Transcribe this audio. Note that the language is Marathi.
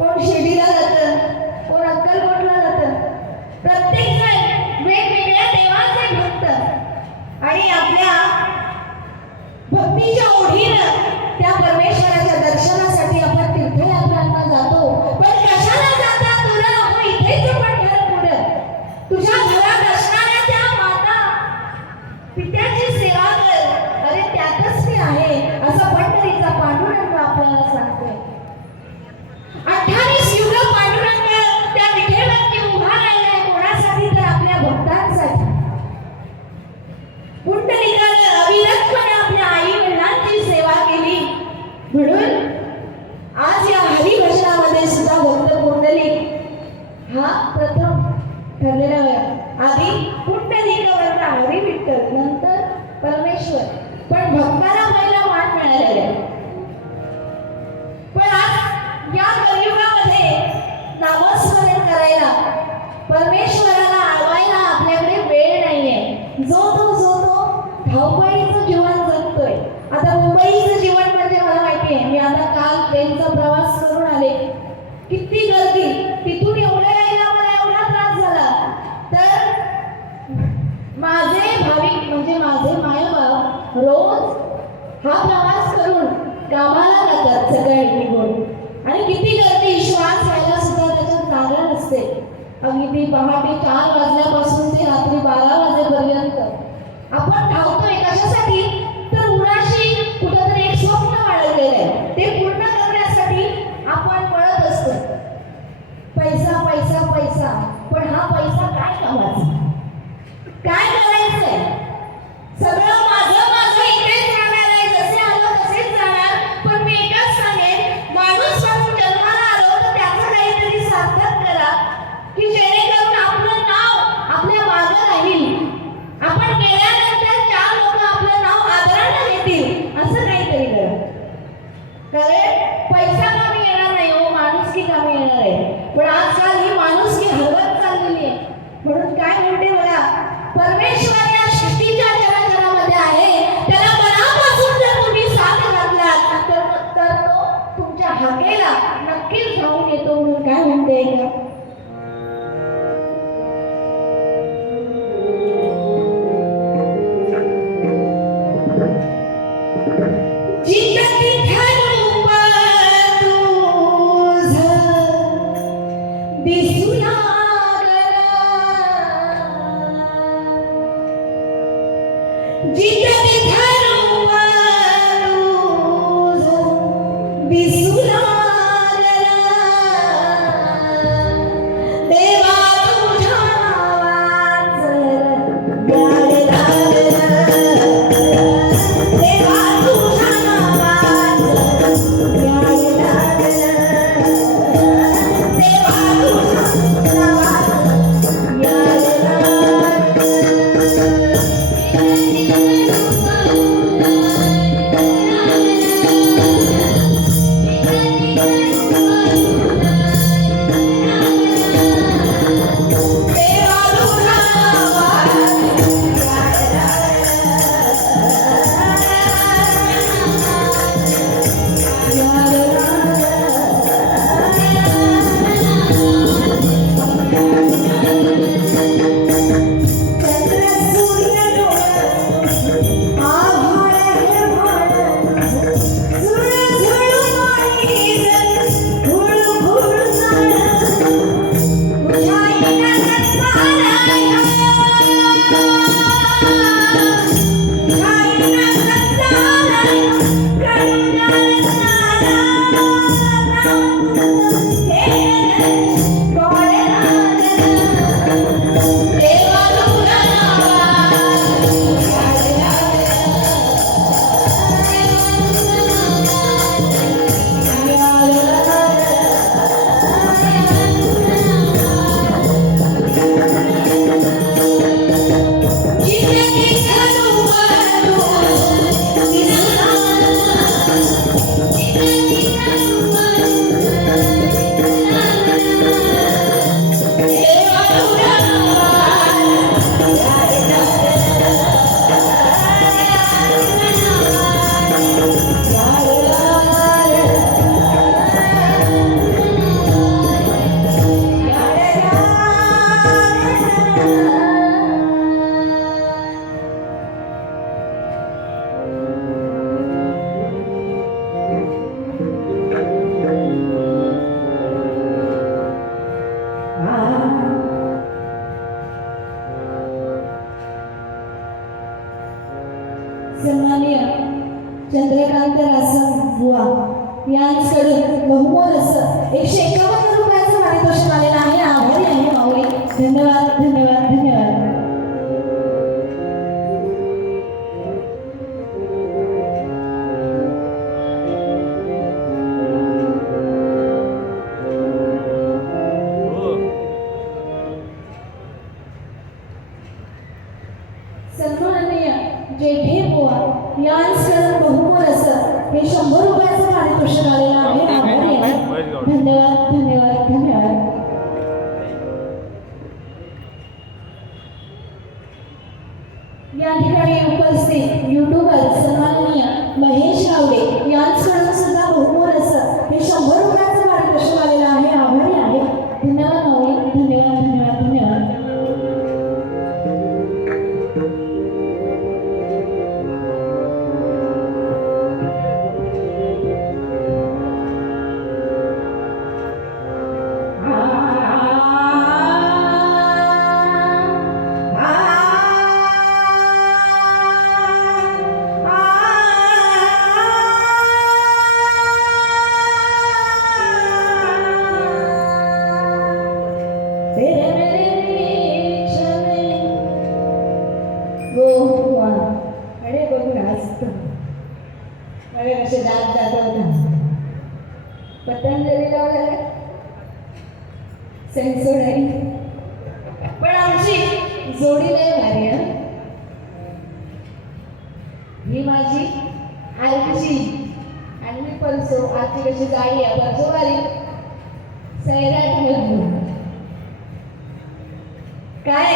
कोण शिर्डीला जातं, कोण अक्कलकोटला जातं. प्रत्येक जण वेगवेगळ्या देवाचे भक्त आणि आपल्या भक्तीच्या ओढीनं त्या परमेश्वराच्या दर्शनासाठी आपण तीर्थयात्रांना जातो. पण कशाला जाता तुला? हो इथेच पंढरपूर, तुझ्या घरात असणाऱ्या त्या माता पित्याची सेवा कर. अरे त्यातच मी आहे असं पंढरीचा पांडुरंग आपल्याला सांगतोय. 28 युग पांडुरंग त्या विठेवरती उभा राहिलाय. कोणासाठी? तर आपल्या भक्तांसाठी. पुंडलिकाने अविरतपणे आपल्या आई वडिलांची सेवा केली. म्हणून आज या हरिभजनामध्ये सुद्धा भक्त पुंडलिक हा प्रथम ठरलेला आहे. आधी पुंडलिकावरचा हरी विठ्ठल, नंतर परमेश्वर. पण भक्ताला पहिला मान मिळालेला आहे. पण आज या कलियुगामध्ये नामस्मरण करायला, परमेश्वराला आळवायला आपल्याकडे वेळ नाहीये. जो तो धावपळीचं जीवन जगतोय. आता मुंबईचं जीवन म्हणजे मला माहिती आहे. मी आता काल ट्रेनचा प्रवास करून आले. किती गर्दी, तिथून एवढ्या यायला मला एवढा त्रास झाला. तर माझे भाविक म्हणजे माझे मायबाप रोज हा प्रवास करून कामाला जातात सकाळी निघून. आणि किती गर्दी, श्वास घ्यायला सुद्धा त्याच्यात जागा नसते. अगदी पहाटे 4 वाजल्यापासून ते रात्री 12 वाजेपर्यंत आपण धावतोय. कशासाठी? तर उराशी कुठंतरी एक स्वप्न वाढवलेलं आहे. ते पूर्ण करण्यासाठी आपण पळत असतो. पैसा पैसा पैसा. पण हा पैसा काय कामाचा? काय करायचंय? सगळं माझं माझं इकडेच राहणार आहे. जसे आलो तसेच जाणार. पण मी एकच सांगेन, माणूस म्हणून जन्माला आलो तर त्याचं काहीतरी सार्थक करा, की जेणेकरून आपलं नाव आपल्या मागं राहील. आपण गेल्यानंतर 4 लोक आपलं नाव आदराने घेतील, असं काहीतरी करा. कारण पैसा कामी येणार नाही हो, माणुसकी कामी येणार आहे. पण आजकाल ही माणुसकी हरवत चाललेली आहे. म्हणून काय म्हणते बघा, परमेश्वर या सृष्टीच्या चराचरामध्ये आहे. त्याला मनापासून जर तुम्ही साथ घातलात तर तो तुमच्या हाकेला नक्कीच जाऊन येतो. म्हणून काय म्हणते का, Thank you. सन्माननीय चंद्रकांत रासम बुवा यांच्याकडून बहुमोल असं 151 रुपयाचं पारितोषिक आलेलं आहे. आभारी आहे माऊली. धन्यवाद धन्यवाद धन्यवाद. सन्माननीय जेठे बुवा यांच्याकडून बहुमोल असं हे 100 रुपयाचं पारितोषिक आलेलं आहे. आभारी आहे. धन्यवाद धन्यवाद धन्यवाद. या ठिकाणी उपस्थित युट्यूबर सन्माननीय महेश गावडे यांच्याकडून सुद्धा बहुमोल असं हे 100 रुपयाचं पारितोषिक आलेलं आहे. आभारी आहे. धन्यवाद माऊली. धन्यवाद धन्यवाद धन्यवाद. अरे बघून हसतो मला कसे दात जात पतंजलीला वगैरे सेन्सोडाई पण आमची जोडी लय भारी आहे. ही माझी आईची आणि मी परसो आजची कशी जाडी आहे परसो वाली सैराट काय